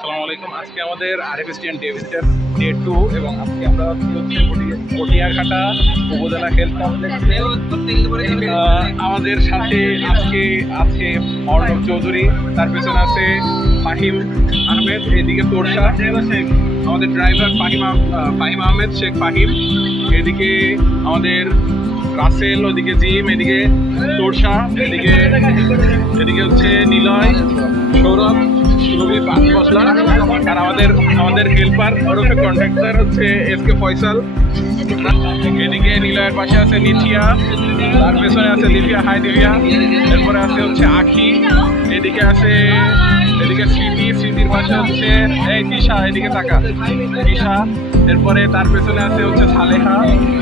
আসসালামু আলাইকুম। আজকে আমাদের আরএফএসটিএন ডেভিস্টার ডে টু এবং আজকে আমরা পটিয়াঘাটা উপজেলা হেলথ আমাদের সাথে আজকে আছে অর্ণব চৌধুরী, তার পেছনে আছে ফাহিম আহমেদ, এদিকে তোরশা আমাদের ড্রাইভার ফাহিম ফাহিম আহমেদ, শেখ ফাহিম, এদিকে আমাদের রাসেল, ওদিকে জিম, এদিকে তোরশা এদিকে এদিকে হচ্ছে নিলয়, সৌরভ রবি পাঁচ মশলা। আর আমাদের আমাদের হেল্পার, ওরফে কন্ট্রাক্টর হচ্ছে এস কে ফয়সাল। এদিকে নিলয়ের পাশে আছে নিথিয়া, তার পেছনে আছে দিভিয়া হাই দিভিয়া এরপরে আছে হচ্ছে আখি। এদিকে আছে এদিকে স্মৃতি, স্মৃতির পাশে হচ্ছে এই তিশা, এদিকে তাকা। তিশা। এরপরে তার পেছনে আছে হচ্ছে সালেহা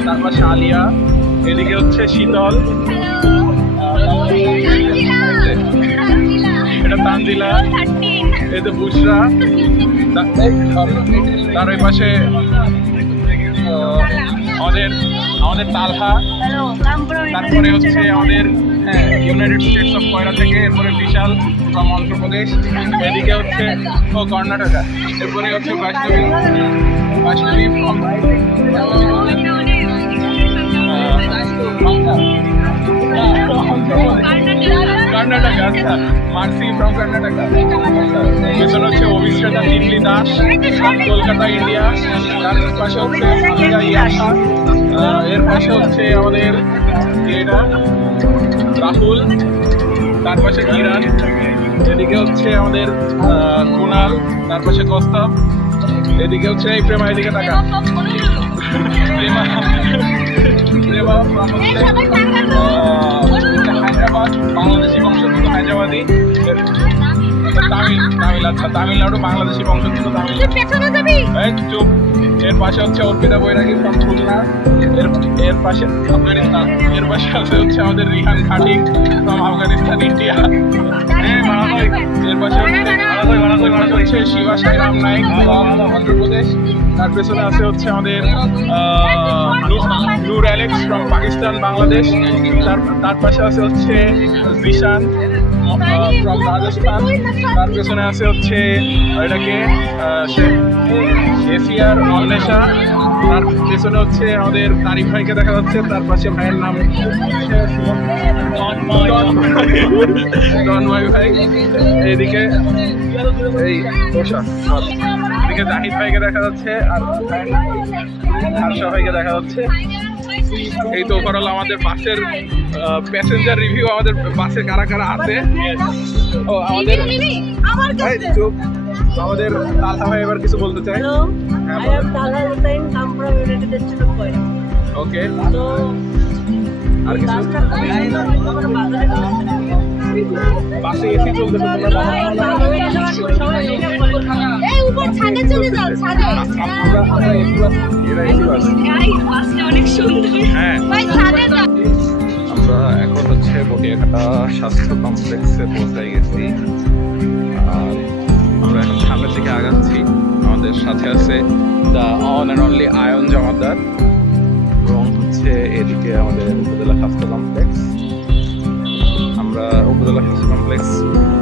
তার পাশে আলিয়া এদিকে হচ্ছে শীতল। এটা তানজিলা। এতে বুসরা। তার ওই পাশে আমাদের আমাদের তালহা। তারপরে হচ্ছে আমাদের ইউনাইটেড স্টেটস অফ কয়রা থেকে এরপরে বিশাল ফ্রম অন্ধ্রপ্রদেশ এদিকে হচ্ছে ও কর্ণাটকা। এরপরে হচ্ছে বৈষ্ণবী বৈষ্ণবী from, কর্ণাটকা আচ্ছা মার্সি ফ্রম কর্ণাটকা। পেছনে হচ্ছে অভিশ্রেতা তিতলি দাস কলকাতা ইন্ডিয়া। তার পাশে হচ্ছে এর পাশে হচ্ছে আমাদের এটা রাহুল। তার পাশে কিরান। এদিকে হচ্ছে আমাদের কুনাল। তার পাশে কস্তাব। এদিকে হচ্ছে এই প্রেমা এদিকে টাকা প্রেমা প্রেমা হায়দ্রাবাদ বাংলাদেশি বংশোদ্ভূত তামিল তামিল আচ্ছা তামিলনাড়ু বাংলাদেশি বংশোদ্ভূত তামিল। এই চুপ। এর পাশে হচ্ছে অর্পিতা বৈরাগী ফ্রম খুলনা। এর এর পাশে আফগানিস্তান। এর পাশে আছে হচ্ছে আমাদের রিহান খাটিক ফ্রম আফগানিস্তান ইন্ডিয়া। এর পাশে হচ্ছে হচ্ছে শিবা সাইরাম নাইক অন্ধ্রপ্রদেশ। তার পেছনে আছে হচ্ছে আমাদের নূর- অ্যালেক্স ফ্রম পাকিস্তান, বাংলাদেশ। তার তার পাশে আছে হচ্ছে জিশান ফ্রম রাজস্থান। তার পেছনে আছে হচ্ছে, এটাকে এশিয়ার অন্বেষা। তার পেছনে হচ্ছে আমাদের তারিফ ভাইকে দেখা যাচ্ছে, তার পাশে ভাইয়ের নাম তন্ময় ভাই এইদিকে এই তোষা এদিকে জাহিদ ভাইকে দেখা যাচ্ছে আর নাম ভাইকে দেখা যাচ্ছে। এই তো ওভারঅল আমাদের বাসের প্যাসেঞ্জার রিভিউ আমাদের বাসে কারা কারা আছে। ও আমাদের আমাদের তালহা ভাই এবার কিছু বলতে চাই। Hello, হ্যাঁ. ওকে আর কিছু? বাসে এসি হ্যাঁ আমরা এখন হচ্ছে বটিয়াঘাটা স্বাস্থ্য কমপ্লেক্সে পৌঁছাই গেছি। আর আমরা এখন সামনের দিকে আগাচ্ছি। আমাদের সাথে আছে the one and only Ayan Jamadar. এবং হচ্ছে এদিকে আমাদের উপজেলা স্বাস্থ্য কমপ্লেক্স। আমরা উপজেলা স্বাস্থ্য কমপ্লেক্স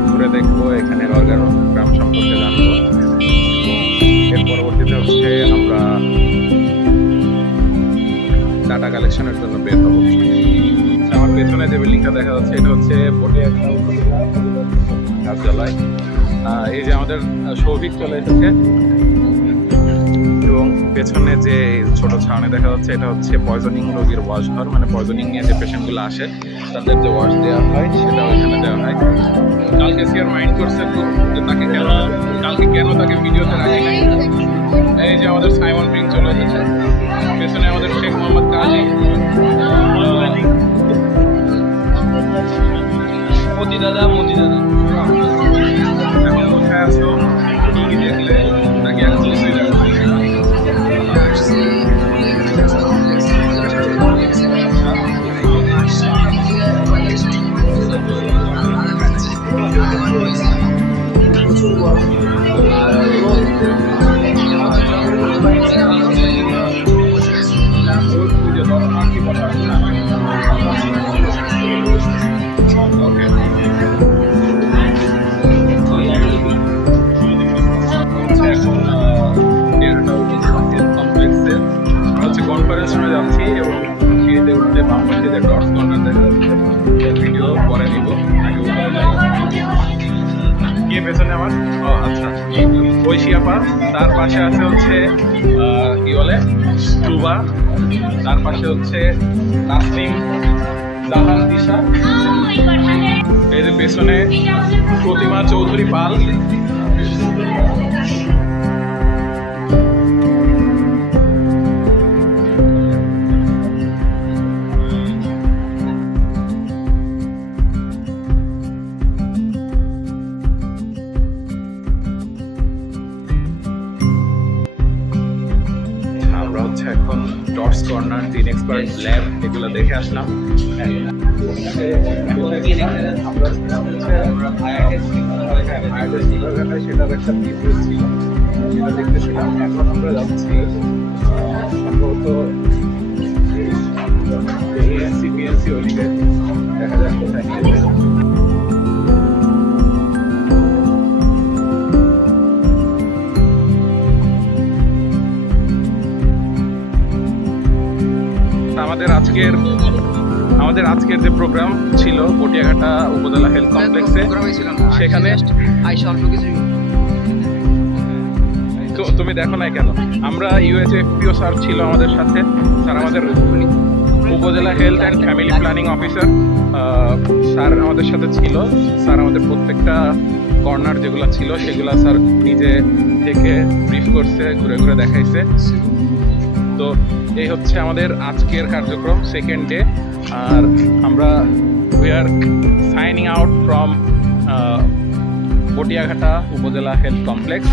ঘুরে দেখব এখানের অর্গানোগ্রাম সম্পর্কে জানব। এর পরবর্তীতে হচ্ছে আমরা ডাটা কালেকশনের জন্য বের হব। আচ্ছা, আমার পেছনে যে বিল্ডিংটা দেখা যাচ্ছে এটা হচ্ছে উপজেলা কার্যালয়। এই যে আমাদের সৌভিক চলে এসেছে। এবং পেছনে যে ছোট ছাউনি দেখা যাচ্ছে, এটা হচ্ছে পয়জনিং রোগীর ওয়াশ ঘর। মানে পয়জনিং নিয়ে যে পেশেন্টগুলো আসে, তাদের যে ওয়াশ দেওয়া হয় সেটা ওইখানে দেওয়া হয়। কালকে সিয়ার মাইন্ড করছে তো, যে তাকে কেন, কালকে কেন তাকে ভিডিওতে নাই? এই যে আমাদের সাইমন পিং চলে এসেছে। পেছনে আমাদের শেখ মোহাম্মদ কাজী। মোদি দাদা মোদি দাদা। কনফারেন্স রুমে যাচ্ছি এবং সিঁড়িতে উঠতে বাম পাশে যে ডট কর্নার দেখা যাচ্ছে ভিডিও পরে নিব ওকে আমার। আচ্ছা। পাস তার পাশে আছে হচ্ছে কি বলে? টুবা তার পাশে হচ্ছে নাসরিম জাহান দিশা। এর পেছনে প্রতিমা চৌধুরী পাল। হচ্ছে এখন ডটস কর্নার তিন এক্সপার্ট ল্যাব এগুলো দেখে আসলাম সেটার একটা ভিডিও ছিল সেটা দেখতেছিলাম এখন আমরা যাচ্ছি সম্ভবত দেখা যাক কোথায় নিয়ে আজকের আমাদের আজকের যে প্রোগ্রাম ছিল পটিয়াঘাটা উপজেলা হেলথ কমপ্লেক্সে সেখানে তো- তুমি দেখো না কেন? আমরা ইউএসএফপিও স্যার ছিল আমাদের সাথে স্যার আমাদের upazila health and family planning officer sir আমাদের সাথে ছিল স্যার আমাদের প্রত্যেকটা কর্নার যেগুলো ছিল সেগুলো স্যার নিজে থেকে ব্রিফ করছে ঘুরে ঘুরে দেখাইছে। তো এই হচ্ছে আমাদের আজকের কার্যক্রম সেকেন্ড ডে আর আমরা we are signing out from Batiaghata upazila health complex